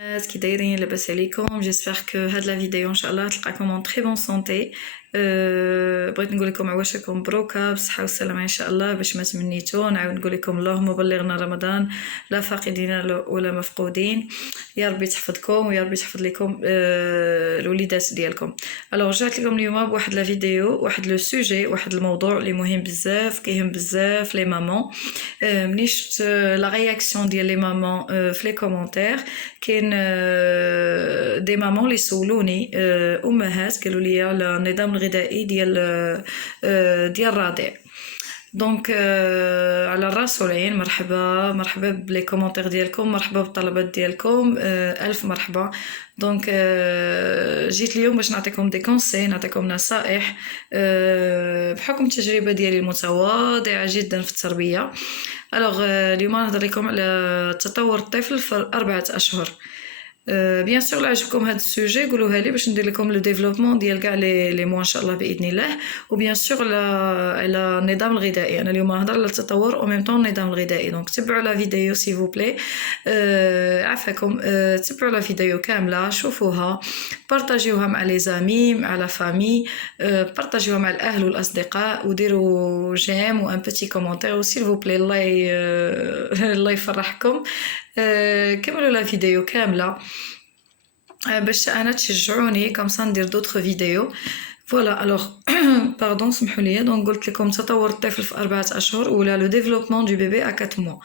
كي دايرين لاباس عليكم جيسبر كو هاد لا فيديو ان شاء الله تلقاكم اون تري بون سونتي. بغيت نقول لكم عواشكم بروكا بصحه والسلامه ان شاء الله باش ما تمنيتو. نعاود نقول لكم اللهم بلغنا رمضان لا فاقدين ولا مفقودين. يا ربي تحفظكم ويا ربي تحفظ لكم الوليدات ديالكم. الوغ رجعت لكم اليوم بواحد لا فيديو واحد لو سوجي واحد الموضوع اللي مهم بزاف كيهم بزاف لي مامون. ملي شفت لا رياكسيون ديال لي مامون في لي كومونتير كاين دي مامون اللي سولوني امهات قالوا لي على النظام الغذائي ديال الرضيع. دونك على الراس والعين مرحبا بلي كومونتير ديالكم، مرحبا بالطلبات ديالكم، الف مرحبا. دونك جيت اليوم باش نعطيكم دي كونساي، نعطيكم نصائح بحكم التجربه ديالي المتواضعه جدا في التربيه. الوغ اليوم نهضر لكم على تطور الطفل في 4 اشهر. بيان سور عجبكم هذا السوجي قولوها لي باش ندير لكم لو ديفلوبمون ديال كاع لي موا ان شاء الله باذن الله. وبيان سور على النظام الغذائي، انا اليوم نهضر على التطور او ميم طون النظام الغذائي. دونك تبعوا لا فيديو سي فو بلاي، عفاكم، تبعوا لا فيديو كامله، شوفوها، بارطاجيوها مع لي زامي مع لا فامي، بارطاجيوها مع الاهل والاصدقاء وديروا جيم وان بيتي كومونتير سي فو بلاي. الله يفرحكم. كملوا لا فيديو كامله باش انا تشجعوني كم ندير دوطخ فيديو. فوالا الوغ باردون سمحوا لي. دونك قلت لكم تطور الطفل في 4 اشهر ولا لو ديفلوبمون دو بيبي ا 4 موا.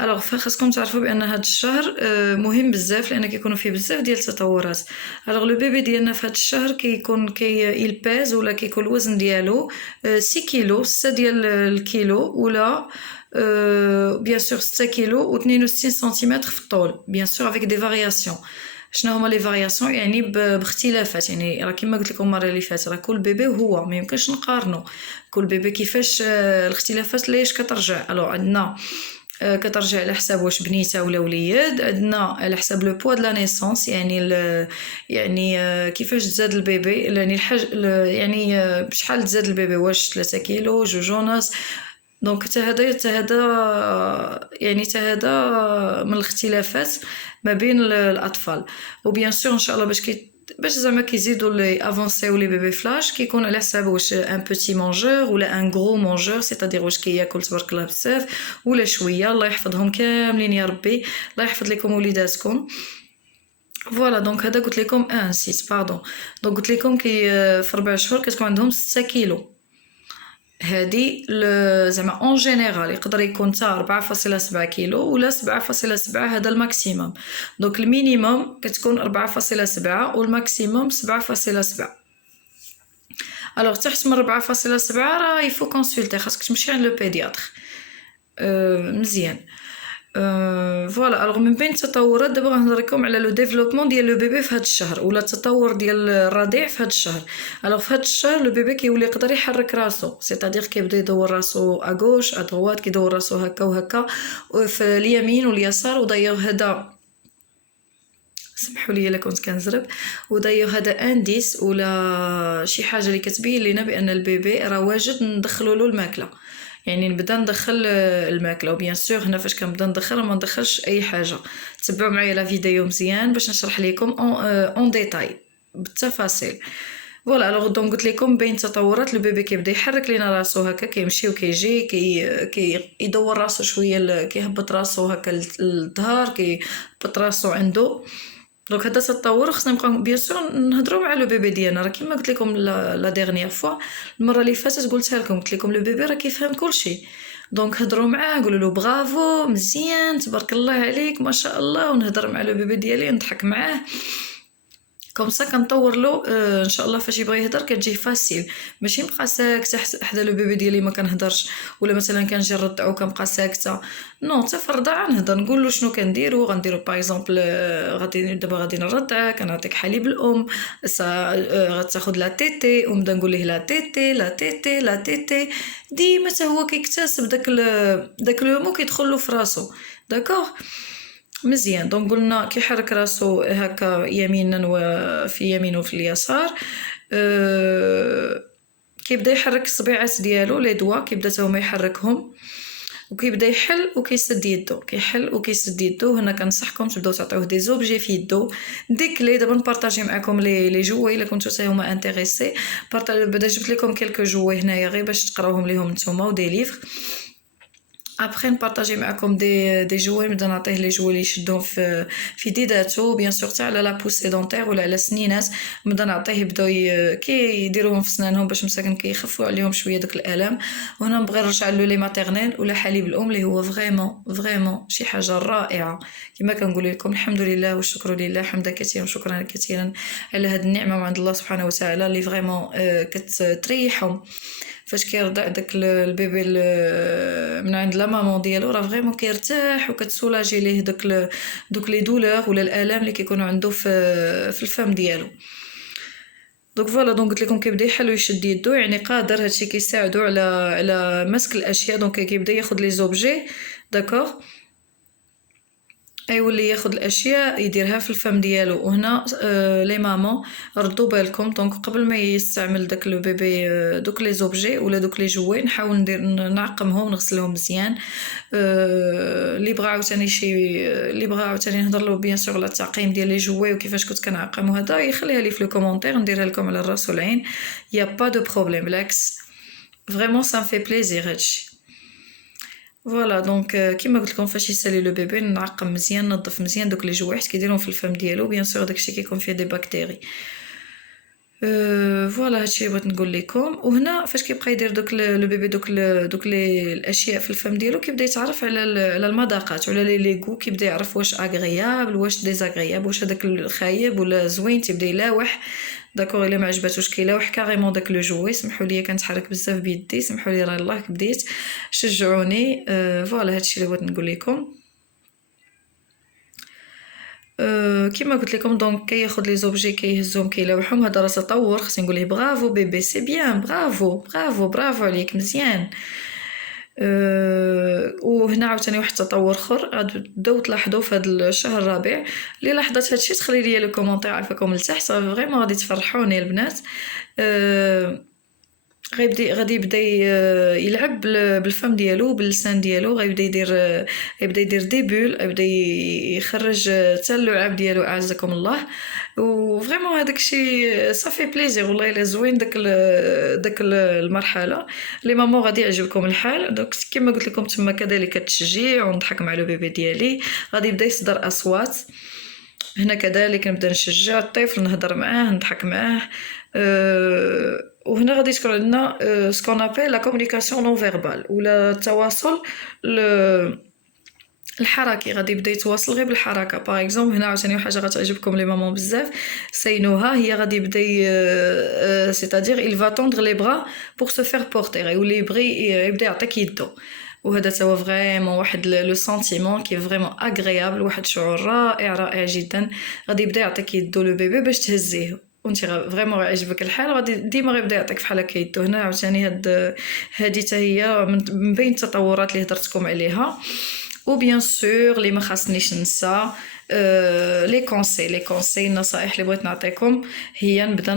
الوغ خاصكم تعرفوا بان هذا الشهر مهم بزاف لان كيكونوا فيه بزاف ديال التطورات. الوغ لو بيبي ديالنا في هذا الشهر كيكون il pèse ولا كيكون الوزن ديالو 6 كيلو، 6 ديال الكيلو، ولا بيان سور 6 كيلو و62 سنتيمتر في الطول، بيان سور افيك دي فارياسيون. شنو هما لي فارياسيون؟ يعني باختلافات. يعني راه كيما قلت لكم المره اللي فاتت راه كل بيبي هو ما يمكنش نقارنوا كل بيبي كيفاش الاختلافات ليش كترجع. الو عندنا كترجع على حساب واش بنيته ولا وليد، عندنا على حساب لو بوا د لا نيسونس، يعني كيفاش تزاد البيبي، يعني يعني بشحال تزاد البيبي، واش 3 كيلو 2 ونص. دونك حتى هذا من الاختلافات ما بين الاطفال. وبيان سور ان شاء الله باش زعما كيزيدوا لي افونسيو لي بيبي فلاش كيكون على حساب واش ان بوتي مونجور ولا ان غرو مونجور، سيتادير واش كياكل تبارك الله بزاف ولا شويه. الله يحفظهم كاملين يا ربي، الله يحفظ لكم وليداتكم. فوالا دونك هذا قلت لكم نسيت باردون. دونك قلت لكم كي في 4 شهور كتكون عندهم 6 كيلو. هادي زعما اون جينيرال يقدر يكون تا 4.7 كيلو ولا 7.7، هذا الماكسيموم. دونك المينيموم كتكون 4.7 والماكسيموم 7.7. الوغ تحت من 4.7 راه يفو كونسلتي، خاصك تمشي عند لو بيدياتر. مزيان. فوالا الوغ من بين التطورات دابا غنهضر لكم على لو ديفلوبمون ديال لو بيبي في هذا الشهر ولا التطور ديال الرضيع في هذا الشهر. الوغ في هذا الشهر لو بيبي كيولي يقدر يحرك راسو، سيتادير كيبدا يدور راسو ا غوش ا دروات، كيدور راسو هكا وهكا في اليمين واليسار. وداير هذا سمحوا لي الا كنت كنزرب، وداير هذا انديس ولا شي حاجه اللي كتبين لينا بان البيبي راه واجد ندخلوا له الماكله. يعني نبدا ندخل الماكله، وبيان سور هنا فاش كنبدا ندخل ما ندخلش اي حاجه. تبعوا معايا لا فيديو مزيان باش نشرح لكم اون ديتاي بالتفاصيل. فوالا الوغ دونك قلت لكم بين تطورات البيبي كيبدا يحرك لينا راسو هكا، كيمشي وكيجي، يدور راسو شويه، كيهبط راسو هكا للظهر، كيهبط راسو عنده. دونك هذا التطور خصنا نبقاو بيان سور نهضروا مع لو بيبي ديالنا. راه كيما قلت لكم لا ديرنيير فوا، المره اللي فاتت قلتها لكم، قلت لكم لو بيبي راه كيفهم كلشي. دونك هضروا معاه، قولوا له برافو مزيان تبارك الله عليك ما شاء الله. ونهضر مع لو بيبي ديالي نضحك معاه كوم سا كنطور له. ان شاء الله فاش يبغي يهضر كتجيه فاسيل، ماشي نبقى ساكته حدا لو بيبي ديالي ما كنهضرش، ولا مثلا كنجي نرضعو كنبقى ساكته. نو حتى في الرضاعه نهضر، نقول له شنو غنديرو باغ اكزومبل غادي نرضعك، كنعطيك حليب الام، غتاخد لا تيتي، ونبدا نقول ليه لا تيتي لا تيتي لا تيتي. ديما حتى هو كيكتسب داك لو مو كيدخل له في راسو. داكوغ مزيان. دونك قلنا كيحرك راسو هكا يمينا وفي يمين وفي اليسار. كيبدا يحرك الصبيعات ديالو لي دوا، كيبدا حتى هما يحركهم. وكيبدا يحل وكيسد يدو، كيحل وكيسد يدو. هنا كنصحكم تبداو تعطيوه دي زوبجي في يدو، دي كلي. دابا نبارطاجي معكم لي جوي الا كنتو حتى هما انتريسي. بدا جبت لكم كلكو جوي هنايا غير باش تقراوهم ليهم نتوما ودي ليفر. ابخي نبارطاجي معكم دي جوي، نبدا نعطيه لي جوي اللي يشدوهم في ديداتو بيان سور تاع على لا بوس سيدونتير ولا على سنينات. نبدا نعطيه يبداو كي يديروهم في سنانهم باش مساكن كيخفوا عليهم شويه داك الالم. وهنا نبغي نرجع له لي ماتيرنيل ولا حليب الام اللي هو فريمون شي حاجه رائعه. كما كنقول لكم الحمد لله والشكر لله، حمدا كثيرا شكرا كثيرا على هذه النعمه من عند الله سبحانه وتعالى اللي فريمون كتريحهم فاش كيرضع داك البيبي من عند لا مامون ديالو. راه فريمون كيرتاح وكتسولاجي ليه دوك لي دولور ولا الالام اللي كيكونوا عنده في الفم ديالو. دونك فوالا، دونك قلت لكم كيبدا يحل ويشد يدو، يعني قادر. هادشي كيساعدو على مسك الاشياء. دونك كيبدا ياخذ لي زوبجي داكوغ، يولي ياخذ الاشياء يديرها في الفم ديالو. وهنا لي مامون ردوا بالكم، دونك قبل ما يستعمل داك لو بيبي دوك لي زوبجي ولا دوك لي جوي، نحاول نعقمهم نغسلهم مزيان. اللي بغا عاوتاني اللي بغا عاوتاني نهضر له بيان سور على التعقيم ديال لي جوي وكيفاش كنت كنعقم وهذا، يخليها لي في لو كومونتير نديرها لكم على الراس والعين. يا با دو بروبليم، بالعكس فريمون سا مفي بليزير هادشي. فوالا دونك كيما قلت لكم فاش يسالي لو بيبي نعقم مزيان ننظف مزيان دوك لي جوي حيت كيديرهم في الفم ديالو. بيان سور داكشي كيكون فيه دي بكتيري. فوالا هادشي بغيت نقول لكم. وهنا فاش كيبقى يدير دوك لو بيبي دوك لي الاشياء في الفم ديالو، كيبدا يتعرف على المذاقات وعلى لي غو. كيبدا يعرف واش اغريابل واش ديزاغريابل، واش هذاك الخايب ولا زوين. تيبدا يلاوح داكور. الا ما عجباتوش كيلاوح كاريمون داك لو جوي. سمحوا لي كنتحرك بزاف بيدي، سمحوا لي راه الله بديت، شجعوني. فوالا هادشي اللي بغيت نقول لكم. كيما قلت لكم دونك كياخذ لي زوبجي كيهزهم كيلوحهم. هذا راه تطور، خصني نقول ليه برافو بيبي، سي بيان، برافو عليك، مزيان. وهنا عاوتاني واحد التطور اخر غتبداو تلاحظوا في هذا الشهر الرابع. اللي لاحظت هادشي تخلي لي لو كومونتير عافاكم لتحت، فريمون غادي تفرحوني البنات. غادي يبدا يلعب بالفم ديالو باللسان ديالو. غيبدا يدير دي بول، يبدا يخرج حتى اللعاب ديالو اعزكم الله. وفريمون هذاك الشيء صافي بليزير والله الا زوين داك المرحله اللي مامو غادي يعجبكم الحال. دونك كما قلت لكم تما كذلك التشجيع ونضحك مع لو بيبي ديالي. غادي يبدا يصدر اصوات. هنا كذلك نبدا نشجع الطفل، نهضر معاه، نضحك معاه. وهنا غادي تكون عندنا سكون ابل لا كومونيكاسيون نون فيربال ولا التواصل الحركي. غادي يبدا يتواصل غير بالحركه. باغ اكزومبل هنا عاوتاني حاجه غتعجبكم لي مامون بزاف، سينوها هي غادي يبدا سيتادير il va tendre les bras pour se faire porter. يولي يبدا يعطيك يدو. وهذا توا فريمون واحد لو سنتيمون كي فريمون اغريابل، واحد شعور رائع جدا. غادي يبدا يعطيك يدو لو بيبي باش تهزيه وانت فريمون يعجبك الحال. غادي ديما غيبدا يعطيك فحال هكا يدو. هنا عاوتاني هادي حتى هي من بين التطورات اللي هضرتكم عليها. وبيان سور اللي ما خاصنيش ننسى لي كونساي النصائح اللي بغيت نعطيكم هي نبدا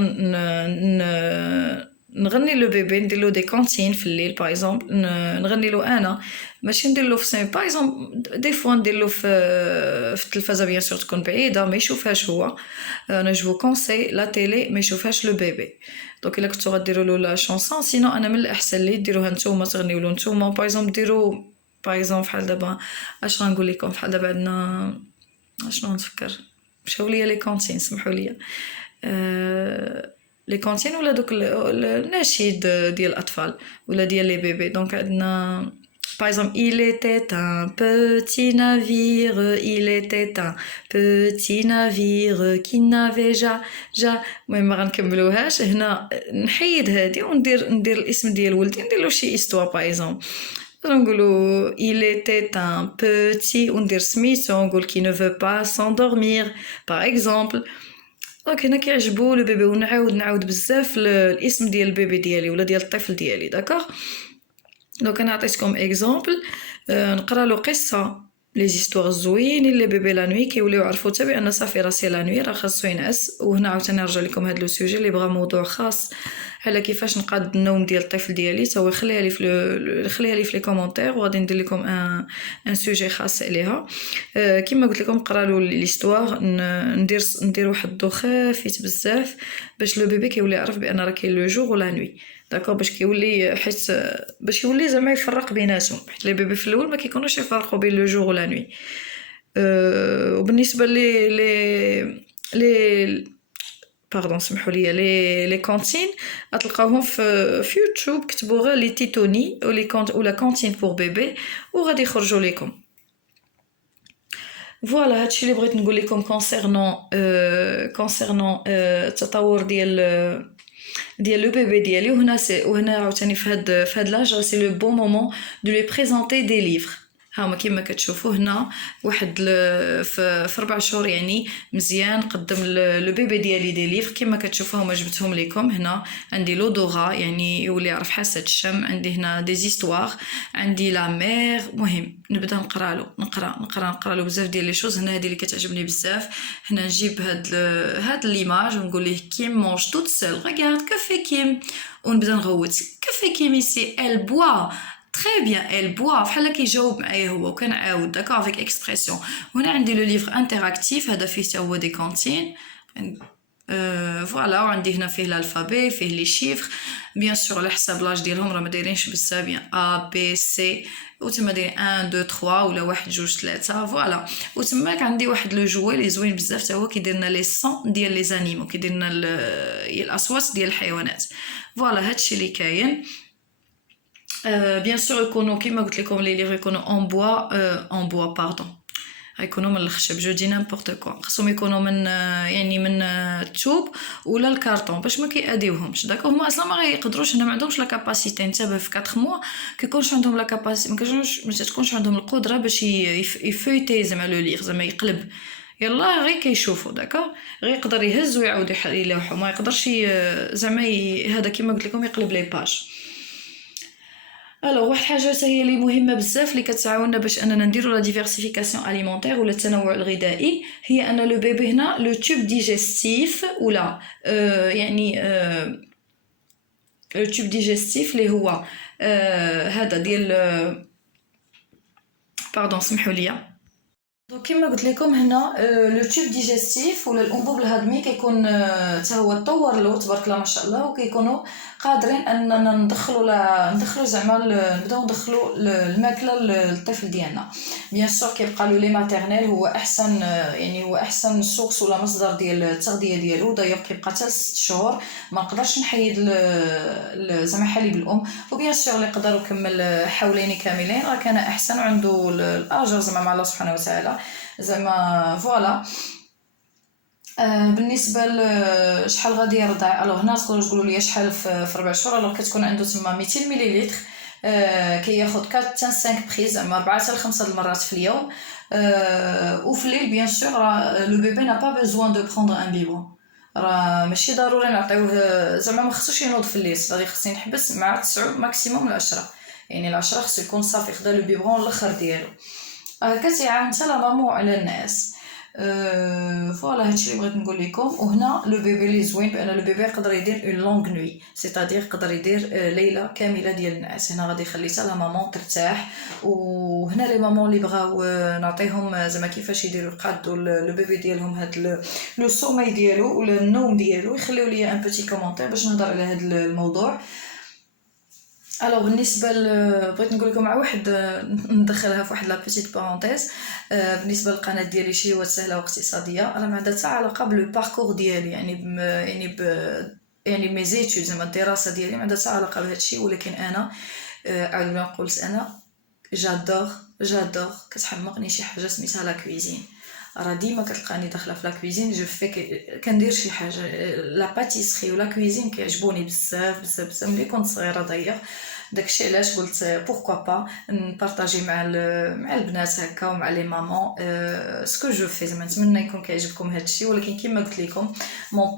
نغني لو بيبي، ندير له دي كونتين في الليل باغ اكزومبل. نغني له انا، ماشي ندير له في سين باغ اكزومبل. دي فوا ندير له في التلفازه بيان سور تكون بعيده ما يشوفهاش هو. انا جو كونساي لا تيلي ما يشوفهاش لو بيبي. دونك الا كنتو غديروا له لا شونسون، سينو انا من الاحسن لي ديروها نتوما، تغنيو له نتوما. باغ اكزومبل ديروا باغ اكزومبل فحال دابا اش غنقول لكم، فحال دابا عندنا شنو نفكر، مشاو ليا لي كونتين، سمحوا لي. لي كونتين ولا دوك النشيد ديال الاطفال ولا ديال لي بيبي. دونك عندنا par exemple il était un petit navire, il était un petit navire qui n'avait المهم ما غنكملوهاش. هنا نحيد هادي وندير الاسم ديال ولدي، ندير له شي استوا باغ اكزومبل. نقولوا il était un petit وندير سميتو، نقول qui ne veut pas s'endormir par exemple. دونك هنا كيعجبو لو بيبي. ونعاود بزاف الاسم ديال البيبي ديالي ولا ديال الطفل ديالي. داكوغ دونك انا عطيتكم اكزامبل. نقرا له قصه لي زيستوار زوينين لي بيبي لا نوي كيوليو يعرفوا حتى بان صافي راسي لا نوي راه خاصو ينعس. وهنا عاوتاني نرجع لكم هاد لو سوجي اللي بغى موضوع خاص على كيفاش نقاد النوم ديال الطفل ديالي، تا هو خليها لي خليها لي في لي كومونتير وغادي ندير لكم ان سوجي خاص عليها. كما قلت لكم نقرا له ليستوار، ندير واحد الضو خافت بزاف باش لو بيبي كيولي يعرف بان راه كاين لو جور ولا نوي، داكوغ، باش كيولي حيت باش يولي زعما يفرق بيناتهم، حيت لي بيبي في الاول ما كيكونوش يفرقوا بين لو جور ولا نوي. وبالنسبه لي باردون سمحوا لي كونتين غتلقاوهم في يوتيوب، كتبوا غير لي تيتوني او لي كونت ولا كونتين بور بيبي وغادي يخرجوا لكم. فوالا هادشي اللي بغيت نقول لكم كونسيرنون التطور ديال لو بيبي ديالي. وهنا عاوتاني في هاد لاج سي لو بون مومون دو لي بريزونتي دي ليفر. هاهما كيما كتشوفوا هنا واحد في 4 شهور يعني مزيان قدم لو بيبي ديالي دي ليفر كيما كتشوفوا هما جبتهم لكم. هنا عندي لودورا يعني يولي يعرف حاسه الشم، عندي هنا دي زيستوار، عندي لا مير. مهم نبدا نقرا له بزاف ديال لي شوز. هنا هذه اللي كتعجبني بزاف، هنا نجيب هاد ليماج ونقول ليه كيم مونج توت سول ريغارد كافي كيم، ونبدا نغوت كافي كيم ايسي ال بوا très bien elle boit بحال كيجاوب معايا هو وكنعاود داكور افيك اكسبرسيون. هنا عندي لو ليفر انتراكتيف، هذا فيه حتى هو دي كونتين. فوالا وعندي هنا فيه الالفابي، فيه لي شيفر بيان سور على حساب لاج ديالهم، راه ما دايرينش بزاف بيان ا بي سي، وتما دايرين 1 2 3 ولا 1 2 3. فوالا وتماك عندي واحد لو جوي اللي زوين بزاف حتى هو كيدير لنا لي سون ديال لي زانيمو، كيدير لنا الاصوات ديال الحيوانات. فوالا هادشي اللي كاين. بيان سور يكونوا كيما قلت لكم لي ليغ يكونوا اون بوا باردون، يكونوا من الخشب، جو دي نيمبورط كوا، خصهم يكونوا من يعني من الثوب ولا الكارطون باش ما كيأذيوهمش. داكوغ هما اصلا ما يقدروش، هنا ما عندهمش لا كاباسيتي. انتبه في 4 موا كيكونش عندهم لا كاباسيتي، ما تكونش عندهم القدره باش يفويتي زعما لو ليغ، زعما يقلب. يلا غير كيشوفوا داكوغ، غير يقدر يهز ويعاود يلوحو، ما يقدرش زعما هذا كيما قلت لكم يقلب لي باج. الوغ واحد الحاجه هي اللي مهمه بزاف اللي كتعاوننا باش اننا نديروا لا ديفيرسيفيكاسيون اليمونتير ولا التنوع الغذائي، هي ان لو بيبي هنا لو تيوب ديجستيف ولا يعني لو تيوب ديجستيف اللي هو هذا ديال باردون سمحوا لي. دونك كيما قلت لكم هنا لو تيوب ديجستيف ولا الانبوب الهضمي كيكون حتى هو تطور له تبارك الله ما شاء الله، وكيكونوا قادرين اننا ندخلوا زعما نبداو ندخلوا الماكله للطفل ديالنا. بيان سور كيبقى له لي ماتيرنيل هو احسن يعني هو احسن سورس ولا مصدر ديال التغذيه ديالو. دايوغ كيبقى حتى 6 شهور ما نقدرش نحيد زعما حليب الام. وبيان سور اللي يقدر يكمل حولين كاملين راه كان احسن وعنده الاجر زعما مع الله سبحانه وتعالى زعما. فوالا بالنسبه لشحال غادي يرضع، الوغ هنا تقولوا لي شحال في 4 شهور. الوغ كتكون عنده تما 200 مليلتر، كياخذ 4 حتى 5 بريز زعما 4 حتى 5 المرات في اليوم. وفي الليل بيان سور لو بيبي نا با بيزوان دو بروندر ان بيبون، راه ماشي ضروري نعطيوه زعما ما خصوش ينوض في الليل، غادي خصني نحبس مع 9 ماكسيموم 10، يعني 10 خصو يكون صافي خدا لو بيبون الاخر ديالو. كتعاون حتى لا مامو على الناس. فوالا هادشي اللي بغيت نقول لكم. وهنا لو بيبي لي زوين بان لو بيبي يقدر يدير اون لونغ نوي، سيتادير يقدر يدير ليله كامله ديال النعاس. هنا غادي يخلي حتى لا مامون ترتاح. وهنا لي مامون اللي بغاو نعطيهم زعما كيفاش يديروا يقادوا لو بيبي ديالهم هاد لو سومي ديالو ولا النوم ديالو، يخليو لي ان بوتي كومونتير باش نهضر على هاد الموضوع. الوغ بالنسبه بغيت نقول لكم مع واحد ندخلها في واحد لا بيتيت بارونتيز. بالنسبه للقناه ديالي شهوات سهله واقتصاديه، راه ما عندها حتى علاقه بالباركور ديالي، يعني مي زيتود زعما الدراسه ديالي ما عندها حتى علاقه بهذا الشيء. ولكن انا عاود ما قلت انا جادور كتحمقني شي حاجه سميتها لا كويزين. راه ديما كتلقاني داخله في لا كويزين جو في كندير شي حاجه لا باتيسري ولا كويزين كيعجبوني بزاف ملي كنت صغيره. ضيق داكشي علاش قلت بوركوا با نبارطاجي مع البنات هكا ومع لي مامون سكو جو في. زعما نتمنى يكون كيعجبكم هادشي. ولكن كما قلت لكم مون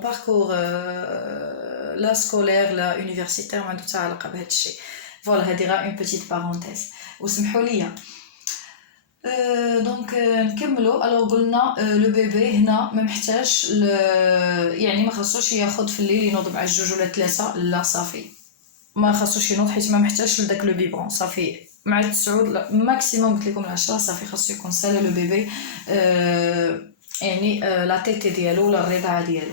باركور لا سكولير لا يونيفرسيتير ما عنده حتى علاقه بهادشي. فوالا هادي غير اون بيتيت بارونتيز. وسمحوا لي. دونك نكملوا. الوغ قلنا لو بيبي هنا ما محتاجش يعني ما خاصوش ياخذ في الليل ينوض مع 2 ولا 3، لا صافي ما خاصوش ينوض حيت ما محتاجش لداك لو بيبرون. صافي مع 9 ماكسيموم قلت لكم 10 صافي خاصو يكون سالي لو بيبي يعني لا تيتي ديالو ولا الرضاعه ديالو.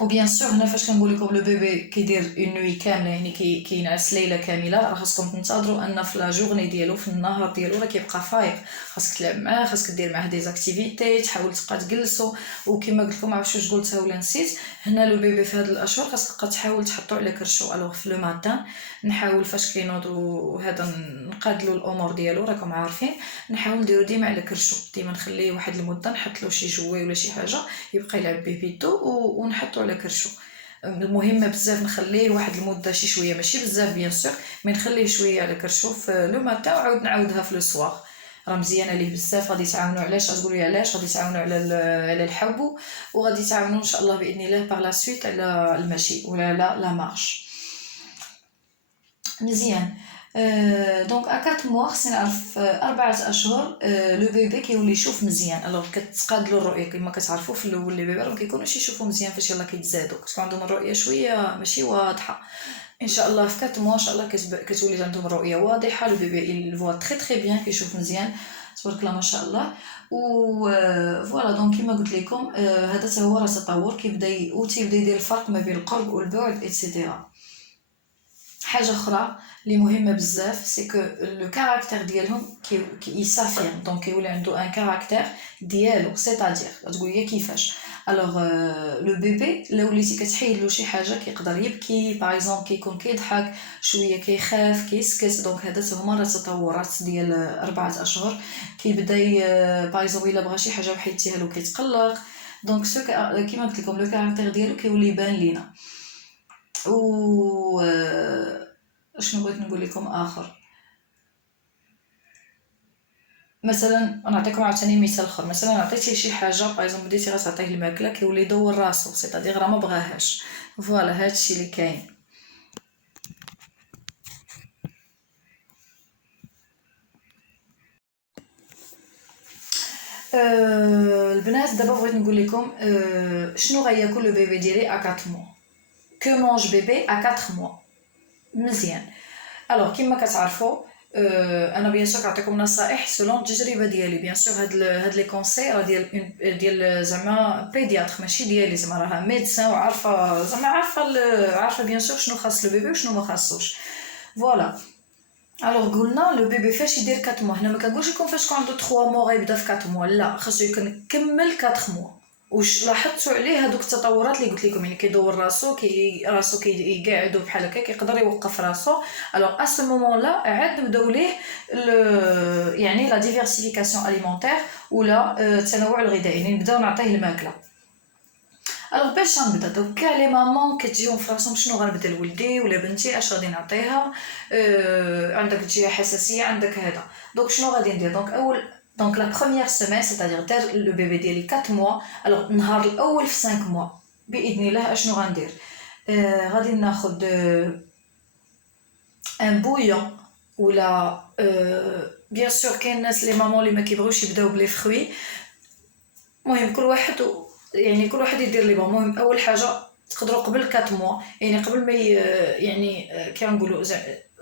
وبيان سور هنا فاش كنقول لكم لو بيبي كيدير اون نوي كامله يعني كينعس ليله كامله، راه خاصكم تنتظروا ان في لا جورني ديالو في النهار ديالو راه كيبقى فايق، خاصك تلعب معاه، خاصك دير معاه دي زاكتيفيتي، تحاول تبقى تجلسو. وكما قلت لكم عرفتش واش قلتها ولا نسيت، هنا لو بيبي في هاد الاشهر خاصك تبقى تحاول تحطو على كرشو. الوغ في لو ماتان نحاول فاش كينوض وهذا نقادلو الامور ديالو راكم عارفين، نحاول نديرو ديما على كرشو، ديما نخليه واحد المده نحط له شي جوي ولا شي حاجه يبقى يلعب به بيدو ونحطو على كرشو. مهمه بزاف نخليه واحد المده شي شويه ماشي بزاف بيان سور، مي نخليه شويه على كرشو في لو ماتان وعاود نعاودها في لو سوار. راه مزيانه ليه بزاف، غادي تعاونوا علاش غتقولوا لي علاش غادي تعاونوا على الحب، وغادي تعاونوا ان شاء الله باذن الله باغ لا سويت على المشي ولا لا مارش. مزيان. دونك ا 4 موا خصني نعرف 4 اشهر لو بيبي كيولي يشوف مزيان. الوغ كتقادلوا الرؤيه كما كتعرفوا في الاول لي بيبي راه كيكونوش يشوفوا مزيان فاش يلاه كيتزادوا، كتكون عندهم الرؤيه شويه ماشي واضحه. ان شاء الله في 4 موا ان شاء الله كتولي عندهم الرؤيه واضحه، لو بيبي il voit très très bien كيشوف مزيان تبارك الله ما شاء الله. و فوالا دونك كما قلت لكم هذا هو راه تطور كيبدا يدير الفرق ما بين القرب والبعد ايتترا. حاجه اخرى اللي مهمه بزاف سي كو لو كاركتير ديالهم كي يسافير، دونك كيولي عنده ان كاركتير ديالو سيتادير. تقول لي كيفاش؟ الوغ لو بيبي لو وليتي كتحيد له شي حاجه كيقدر يبكي باغ اكزومبل، كيكون كيضحك شويه، كيخاف، كيسكت. دونك هذا هما التطورات ديال 4 اشهر. كيبدا باغ اكزومبل الا بغى شي حاجه وحيدتيها له كيتقلق. دونك كيما قلت لكم لو كاركتير ديالو كيولي يبان لينا. و شنو بغيت نقول لكم اخر؟ مثلا نعطيكم عاوتاني مثال اخر. مثلا عطيتيه شي حاجه بايزون بديتي غتعطيه الماكله كيولي يدور راسو، سيتادير راه ما بغاهاش. فوالا هادشي اللي كاين. البنات دابا بغيت نقول لكم شنو غياكل لو بيبي ديالي ا 4 موا. كو مونج بيبي ا 4 موا. مزيان. الوغ كيما كتعرفوا انا بيان سور كنعطيكم نصائح سولون التجربه ديالي. بيان سور هاد لي كونساي راه ديال زعما بيدياتر ماشي ديالي، زعما راها ميدسان وعارفه زعما عارفه بيان سور شنو خاص لو بيبي وشنو ما خاصوش. فوالا الوغ قلنا لو بيبي فاش يدير 4 موا، هنا ما كنقولش لكم فاش يكون عنده 3 موا غيبدا في 4 موا، لا خاصو يكمل 4 موا. واش لاحظتوا عليه هذوك التطورات اللي قلت لكم؟ يعني كيدور راسو راسو كيقعدو بحال هكا، كيقدر يوقف راسو. الوغ ا سو مومون لا عاد نبداو ليه يعني لا ديفيرسيفيكاسيون اليمونتير ولا التنوع الغذائي، يعني نبداو نعطيه الماكله. الوغ باش غنبدا دوك كاع لي مامون كتجيهم في راسهم شنو غنبدا لولدي ولا بنتي اش غادي نعطيها. عندك تجي حساسيه عندك هذا، دونك شنو غادي ندير؟ دونك لا بروميير سيمين سيتادير دار لو بيبي ديالي 4 موا. الوغ النهار الاول في 5 موا باذن الله اشنو غندير؟ غادي ناخذ ان بويون ولا بيان سور كاين الناس لي مامون اللي ما كيبغيوش يبداو بلي فروي. المهم كل واحد يعني كل واحد يدير لي بون. المهم اول حاجه تقدروا قبل 4 موا، يعني قبل ما يعني كي نقولوا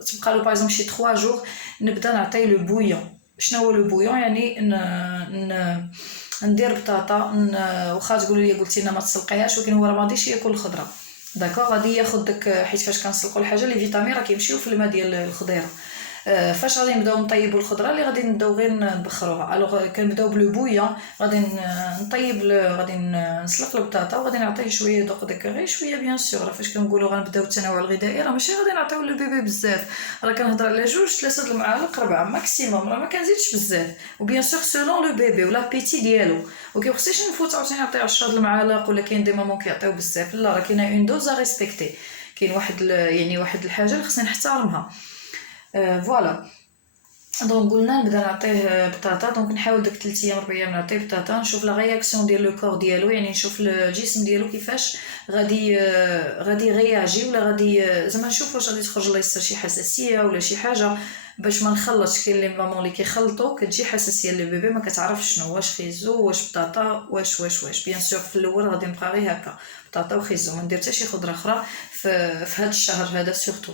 تبقى له باغ شي 3 جور نبدا نعطي لو بويون. شنو هو لو بويون؟ يعني ندير بطاطا واخا تقولوا لي قلتي لنا ما تسلقيهاش، ولكن هو راه ما غاديش ياكل الخضره داكوغ، غادي ياخذ داك حيت فاش كنسلقوا الحاجه لي فيتامين راه كيمشيو في الماء ديال الخضيره. فاش غادي نبداو نطيبوا الخضره اللي غادي نبداو غير نبخروها. الوغ كنبداو بلو بويون، غادي نطيب غادي نسلق البطاطا وغادي نعطيه شويه دوق داك غير شويه. بيان سور راه فاش كنقولوا غنبداو التنوع الغذائي راه ماشي غادي نعطيو للبيبي بزاف، راه كنهضر على 2-3 المعالق 4 ماكسيموم، راه ما كنزيدش بزاف. وبيان سور سولون لو بيبي ولا بيتي ديالو، وكيخصنيش نفوت عاوتاني نعطي 10 المعالق ولا كاين دي مامون كيعطيو بزاف، لا راه كاينه اون دوز ريسبكتي، كاين واحد يعني واحد الحاجه اللي خصني نحترمها. فوالا دونك قلنا نبدا نعطيه بطاطا. دونك نحاول داك 3 ايام 4 ايام نعطيه بطاطا، نشوف لا رياكسيون ديال لو كور ديالو، يعني نشوف الجسم ديالو كيفاش غادي غياجي، ولا غادي زعما نشوف واش غادي تخرج لا يصير شي حساسيه ولا شي حاجه، باش ما نخلطش. كاين لي مامون اللي كيخلطوا كتجي حساسيه للبيبي، ما كتعرفش شنو، واش خيزو واش بطاطا واش بيان سور. في الاول غادي نبقى غير هكا بطاطا وخيزو، ما ندير حتى شي خضره اخرى في هذا الشهر هذا سورتو.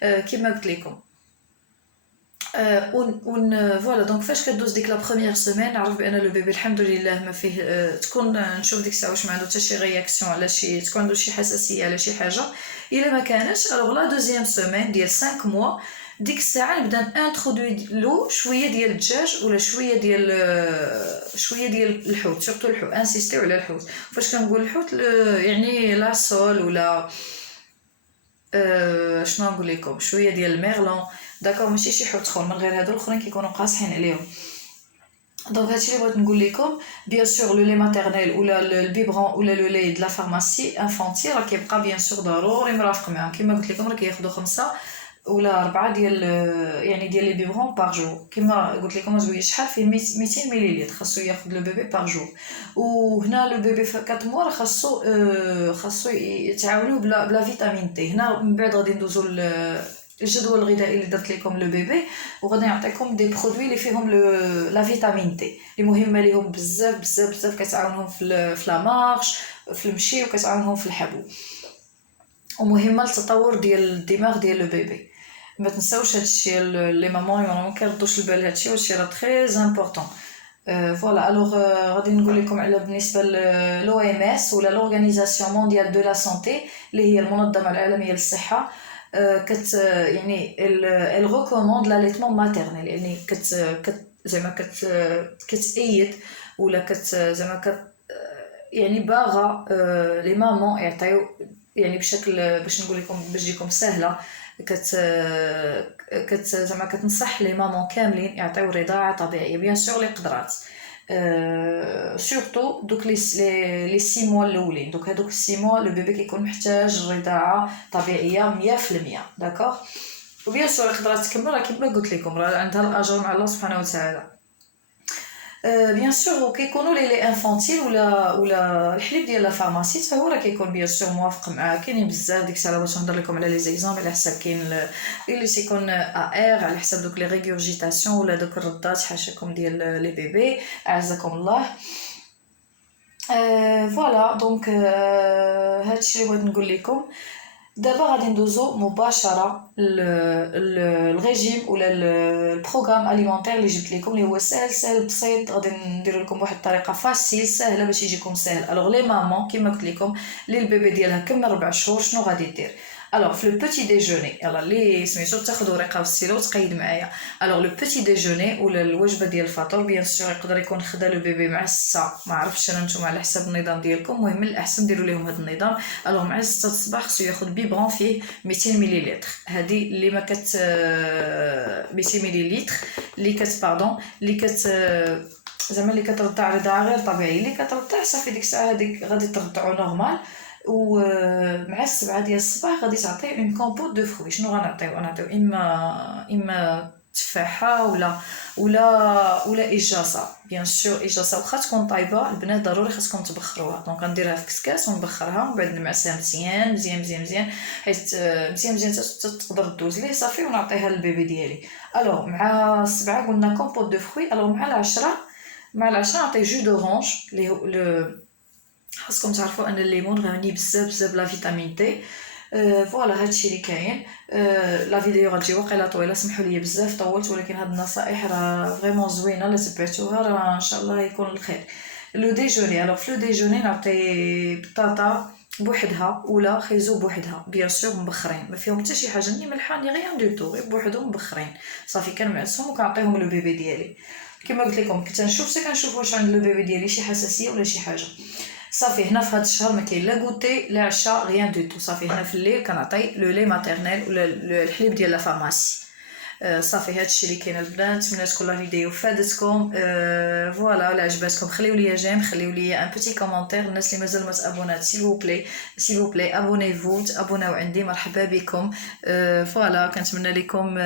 كيما قلت لكم. فوالا. دونك فاش كدوز ديك لا بروميير سيمين نعرف بان لو بيبي الحمد لله ما فيه تكون نشوف ديك الساعه واش ما عنده حتى شي رياكسيون على شي، تكون عنده شي حساسيه على شي حاجه. الا ما كانش الوغ لا دوزيام سيمين ديال 5 موا ديك الساعه نبدا انترودوي لو شويه ديال الدجاج ولا شويه ديال الحوت، سورتو الحوت انسيستيو على الحوت. فاش كنقول الحوت يعني لا سول ولا شنو نقول لكم، شويه ديال الميرلون. داكوغ ماشي شي حوت اخر من غير هادو الاخرين كيكونوا قاصحين عليهم. دونك هادشي اللي بغيت نقول لكم. بيان سور لو لي ماتيرنيل ولا البيبرون ولا لو لي دو لا فارماسي انفونتي راه كيبقى بيان سور ضروري مرافق معاهم. كيما قلت لكم راه كياخذوا 5 ولا 4 ديال يعني ديال لي بيبرون باغ جور. كيما قلت لكم زوين شحال فيه 200 مليلتر خاصو ياخذ لو بيبي باغ جور. وهنا لو بيبي في 4 موا راه خاصو يتعاونوا بلا فيتامين تي. هنا من بعد غادي ندوزو الجدول الغذائي اللي درت لكم لو بيبي، وغادي نعطيكم دي برودوي اللي فيهم لا فيتامين تي اللي مهمه ليهم بزاف بزاف بزاف. كتعاونهم في لا مارش في المشي، وكتعاونهم في الحبو، ومهمه للتطور ديال الدماغ ديال لو بيبي. ما تنساوش هادشي لي مامون ما كيردوش البال هادشي، وهادشي راه تري امبورطون. فوالا. الوغ غادي نقول لكم على بالنسبه لو ام اس ولا لورغانيزاسيون مونديال دو لا سونتي اللي هي المنظمه العالميه للصحه. كت يعني ال ريكوموند لاليتمون ماتيرنيل، يعني زعما كتأيد ولا زعما يعني باغا لي مامون يعطيو يعني بشكل باش نقول لكم باش تجيكم سهله. زعما كتنصح لي مامون كاملين يعطيو رضاعه طبيعيه. بيان سور لي قدرات سورتو دوك لي 6 موا الاولين. دوك هادوك 6 موا لو بيبي كيكون محتاج رضاعه طبيعيه 100%. داكوغ. وبيان سور قدرات تكمل راه كيما قلت لكم راه عندها الاجر مع الله سبحانه وتعالى. بيان سور وكيكونوا لي انفونتيل ولا الحليب ديال لا فارماسي حتى هو راه كيكون بيان سور موافق مع. كاينين بزاف ديك الساعه باش نهضر لكم على لي زيكزامبل على حساب. كاين اللي تيكون ار على حساب دوك لي ريغورجيتاسيون ولا دوك الردات حاشاكم ديال لي بيبي اعزكم الله. فوالا. دونك هادشي اللي بغيت نقول لكم. دابا غادي ندوزو مباشره الريجيم ولا البروغرام اليمونتير اللي جبت لكم اللي هو سهل بسيط. غادي ندير لكم واحد الطريقه فاسيل سهله باش يجيكم سهل. الوغ لي مامون كيما قلت لكم اللي البيبي ديالها كمل 4 شهور شنو غادي دير. الوغ في لو بوتي ديجوني يلا اللي سميتو تاخذوا ورقه والسيلو وتقيد معايا. الوغ لو بوتي ديجوني ولا الوجبه ديال الفطور بيان سور يقدر يكون خدا لو بيبي مع 6. ما عرفتش انا نتوما على حسب النظام ديالكم، المهم الاحسن ديروا لهم هذا النظام. الوغ مع 6 الصباح خصو ياخذ بيبرون فيه 200 مليلتر. هذه اللي ما 200 مليلتر اللي باردون اللي زعما اللي كترضع رضاعه غير طبيعي. اللي كترضع صافي ديك الساعه هذيك غادي ترضعو نورمال. ومع 7 ديال الصباح غادي تعطي اون كومبوت دو فروي. شنو غنعطيو اما تفاحه ولا اجاصه. بيان سور اجاصه واخا تكون طايبه البنات ضروري خاصكم تبخروها. دونك غنديرها في كسكاس ونبخرها ومن بعد نمعسها مزيان مزيان مزيان مزيان حيت مزيان تقدر دوز ليه صافي ونعطيها للبيبي ديالي. الوغ مع 7 قلنا كومبوت دو فروي. الوغ مع العشرة نعطي جو دورانج اللي خاصكم تعرفوا ان الليمون غني بزاف بزاف بلا فيتامين تي. فوالا هادشي اللي كاين. لا فيديو غتجي واقيلا طويله سمحوا لي بزاف طولت، ولكن هاد النصائح راه فريمون زوينه لا تبعتوها راه ان شاء الله يكون الخير. لو ديجوني. الوغ في لو ديجوني نعطي بطاطا بوحدها ولا خيزو بوحدها بيان سور مبخرين ما فيهم حتى شي حاجه ني ملحه ني غيان دو تو، غير بوحدهم مبخرين صافي. كنمعسهم وكنعطيهم لو بيبي ديالي. كما قلت لكم كنت كنشوف واش عند لو بيبي ديالي شي حساسيه ولا شي حاجه. صافي هنا في هذا الشهر ما كاين لا غوتي لا عشاء غيان دو تو. صافي هنا في الليل كنعطي لو لي ماتيرنيل ولا الحليب ديال لا فارماسي. صافي هادشي اللي كاين البنات. نتمنى تكون لا فيديو فادتكم. فوالا ولا عجباتكم خليو لي جيم، خليو لي ان بيتي كومونتير. الناس اللي مازال ما تابونات سيل فو بلاي ابونيفو تابوناو عندي. مرحبا بكم. فوالا كنتمنى لكم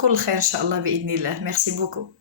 كل خير إن شاء الله بإذن الله. ميرسي بوكو.